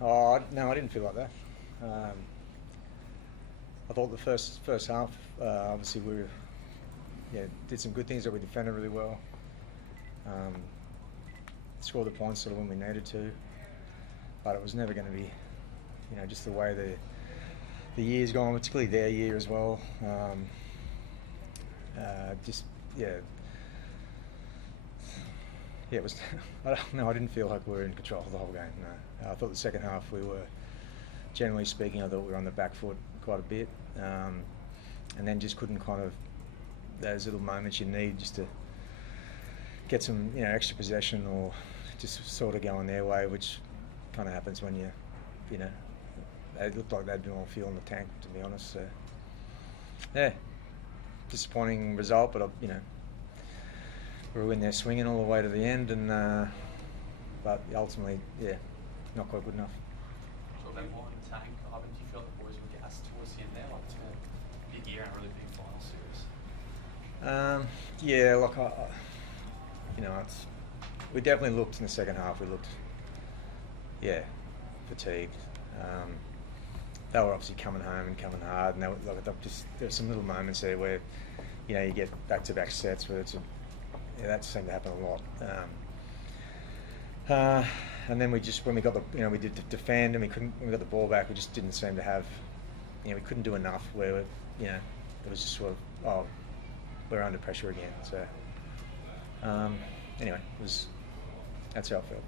Oh no, I didn't feel like that. I thought the first half, obviously did some good things, that we defended really well. Scored the points sort of when we needed to, but it was never going to be, just the way the year's gone, particularly their year as well. It was. I didn't feel like we were in control of the whole game. No, I thought the second half we were, generally speaking, I thought we were on the back foot quite a bit, and then just couldn't kind of those little moments you need just to get some extra possession or just sort of going their way, which kind of happens when they looked like they'd been all feeling the tank, to be honest. So yeah, disappointing result, but we were in there swinging all the way to the end, and but ultimately, not quite good enough. So that one tank, Ivan, do you feel the boys were gassed towards the end there? Like, it's been a big year and a really big final series. We definitely looked in the second half. We looked, fatigued. They were obviously coming home and coming hard, and there were some little moments there where, you get back-to-back sets where that seemed to happen a lot. And then when we got we did defend and when we got the ball back, we just didn't seem to have, we couldn't do enough where, it was just sort of, we're under pressure again. So anyway, that's how I felt.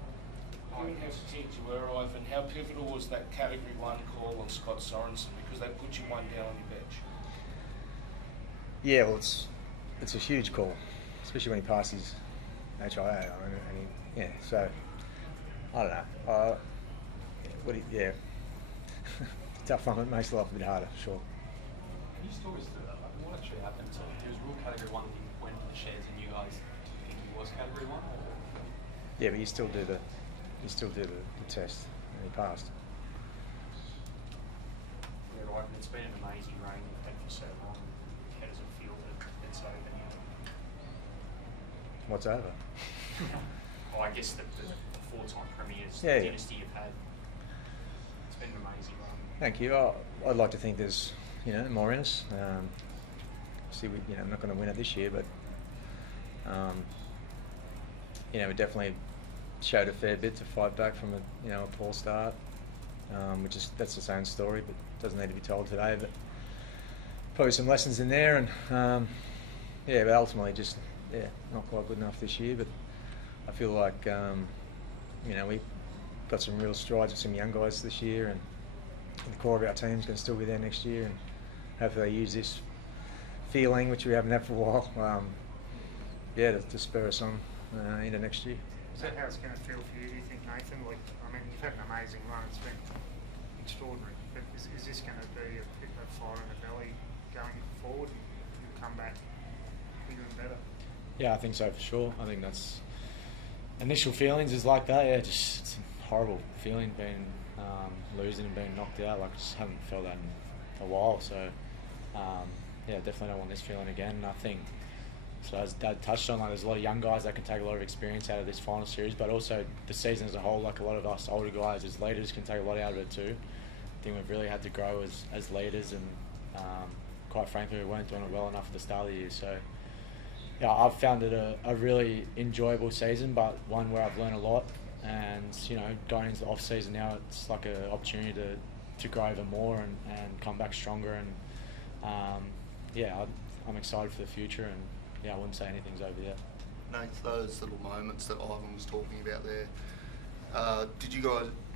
How fatigued you were, Ivan? How pivotal was that Category 1 call on Scott Sorensen, because they put you one down on your bench? Yeah, well, it's a huge call, especially when he passes HIA. So I don't know. Tough one. It makes life a bit harder, sure. Can you stories through that? Like, what actually happened? So he was ruled Category 1 and he went to the sheds, and you guys, do you think he was Category 1? Or? Yeah, but you still do the test, and he passed. Yeah, right. And it's been an amazing reign you've had for so long. How does it feel that it's over now? What's over? Well, I guess the 4-time premiers, the dynasty you've had. It's been an amazing run. Thank you. I'd like to think there's more in us. Obviously, I'm not going to win it this year, but we definitely showed a fair bit to fight back from a poor start, that's its own story, but doesn't need to be told today. But probably some lessons in there, and but ultimately just not quite good enough this year. But I feel like we got some real strides with some young guys this year, and the core of our team's going to still be there next year, and hopefully they use this feeling, which we haven't had for a while, to spur us on into next year. Is that how it's going to feel for you, do you think, Nathan? You've had an amazing run, it's been extraordinary, but is this going to be a bit of fire in the belly going forward, and you'll come back bigger and better? Yeah, I think so, for sure. I think that's initial feelings is like that. Yeah, just it's a horrible feeling being losing and being knocked out. Like, I just haven't felt that in a while. So definitely don't want this feeling again. And I think, so as Dad touched on, there's a lot of young guys that can take a lot of experience out of this final series, but also the season as a whole, a lot of us older guys as leaders can take a lot out of it too. I think we've really had to grow as leaders, and quite frankly, we weren't doing it well enough at the start of the year. So I've found it a really enjoyable season, but one where I've learned a lot. And going into the off season now, it's like an opportunity to grow even more and come back stronger. And I'm excited for the future. And I wouldn't say anything's over yet. Nate, those little moments that Ivan was talking about there,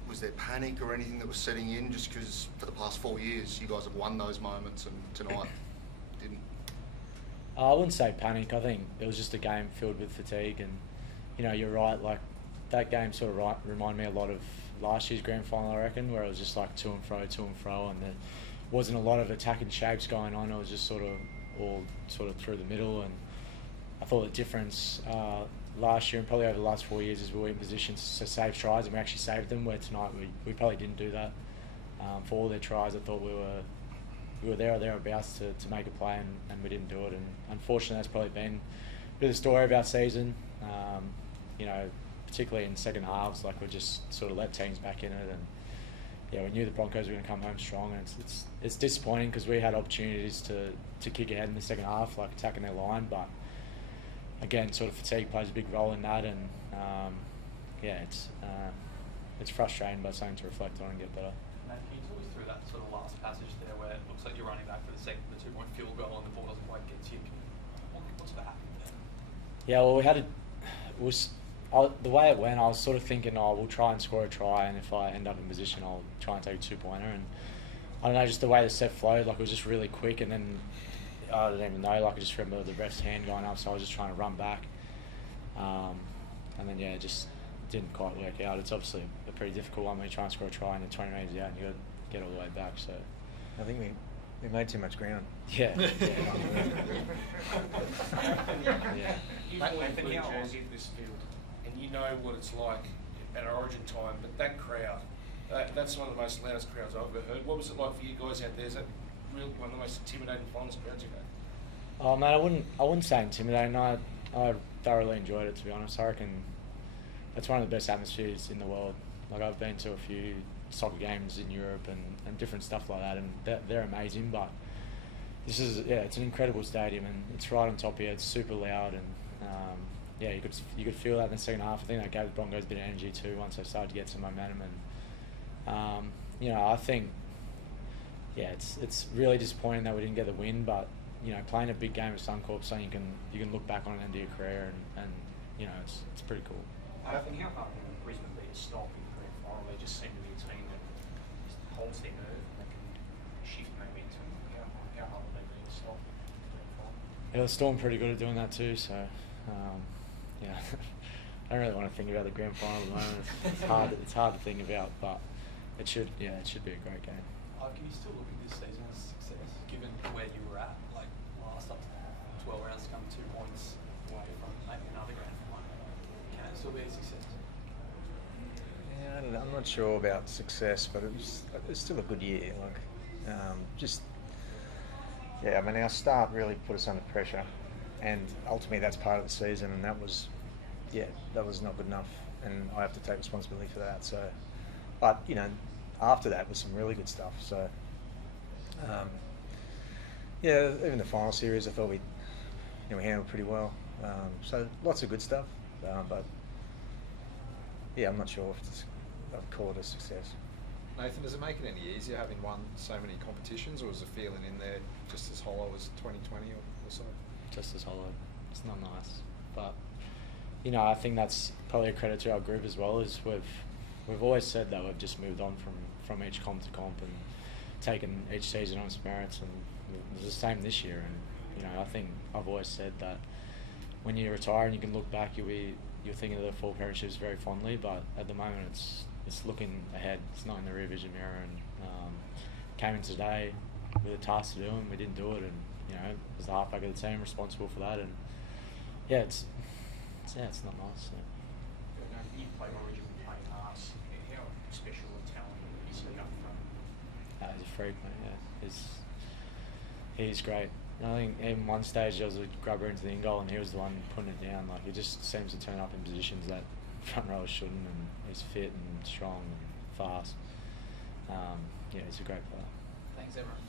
was there panic or anything that was setting in, just because for the past 4 years you guys have won those moments and tonight didn't? I wouldn't say panic. I think it was just a game filled with fatigue, and you're right, that game sort of reminded me a lot of last year's grand final, I reckon, where it was just to and fro, and there wasn't a lot of attack and shapes going on. It was just sort of all through the middle. And I thought the difference last year and probably over the last 4 years is we were in positions to save tries, and we actually saved them, where tonight we probably didn't do that. For all their tries, I thought we were there or thereabouts to make a play, and we didn't do it. And unfortunately, that's probably been a bit of the story of our season. Particularly in second halves, we just sort of let teams back in it, and yeah, we knew the Broncos were going to come home strong, and it's disappointing because we had opportunities to kick ahead in the second half, like attacking their line, but again, sort of fatigue plays a big role in that, and yeah, it's frustrating, but something to reflect on and get better. Matt, can you talk us through that sort of last passage there where it looks like you're running back for the 2-point field goal and the ball doesn't quite get to you? What's that happened there? Yeah, well, the way it went, I was sort of thinking, oh, we'll try and score a try, and if I end up in position, I'll try and take a 2-pointer. And I don't know, just the way the set flowed, like it was just really quick, and then I don't even know, like I just remember the ref's hand going up, so I was just trying to run back. And then, yeah, it just didn't quite work out. It's obviously a pretty difficult one when you try and score a try and you're 20 metres out and you've got to get all the way back. So I think we made too much ground. Yeah. You've Nathan, worn blue how- jersey in this field, and you know what it's like at Origin time. But that crowd, that's one of the most loudest crowds I've ever heard. What was it like for you guys out there? Is that really one of the most intimidating finals crowds you've had? Oh man, I wouldn't say intimidating. I thoroughly enjoyed it, to be honest. I reckon that's one of the best atmospheres in the world. Like I've been to a few soccer games in Europe and different stuff like that, and they're amazing. But this is it's an incredible stadium, and it's right on top here. It's super loud, and yeah, you could feel that in the second half. I think that gave the Broncos a bit of energy too once they started to get some momentum, and you know, I think it's really disappointing that we didn't get the win, but you know, playing a big game at Suncorp, so you can look back on it at the end of your career, and you know, it's pretty cool. I think how hard can Brisbane be to stop in the grand final? They just seem to be a team that just holds their nerve and they can shift momentum. How hard will they be to stop in the grand final? Yeah, the Storm pretty good at doing that too. So yeah, I don't really want to think about the grand final at the moment. It's hard to think about, but it should be a great game. Can you still look at this season as a success, given where you were at, like last up to 12 rounds to come 2 points away from maybe another grand final? Can it still be a success? Yeah, I don't know, I'm not sure about success, but it was still a good year. Like, I mean, our start really put us under pressure, and ultimately that's part of the season, and that was not good enough, and I have to take responsibility for that. So, but you know, after that was some really good stuff. So, even the final series, I thought we handled pretty well. So lots of good stuff, but yeah, I'm not sure if I'd call it a success. Nathan, does it make it any easier having won so many competitions, or was the feeling in there just as hollow as 2020 or so? Just as hollow. It's not nice, but you know, I think that's probably a credit to our group as well. Is we've always said that we've just moved on from each comp to comp and taken each season on its merits, and it was the same this year. And you know, I think I've always said that when you retire and you can look back, you're thinking of the 4 premierships very fondly, but at the moment it's looking ahead. It's not in the rear vision mirror, and came in today with a task to do, and we didn't do it. And you know, as the halfback of the team, responsible for that. And yeah, it's not nice. So. You play Origin, you play Haas. How special a talent is he up front? He's a freak, mate. Yeah, he's great. I think even one stage there was a grubber into the in goal, and he was the one putting it down. Like, he just seems to turn up in positions that front rowers shouldn't, and he's fit and strong and fast. Yeah, he's a great player. Thanks, everyone.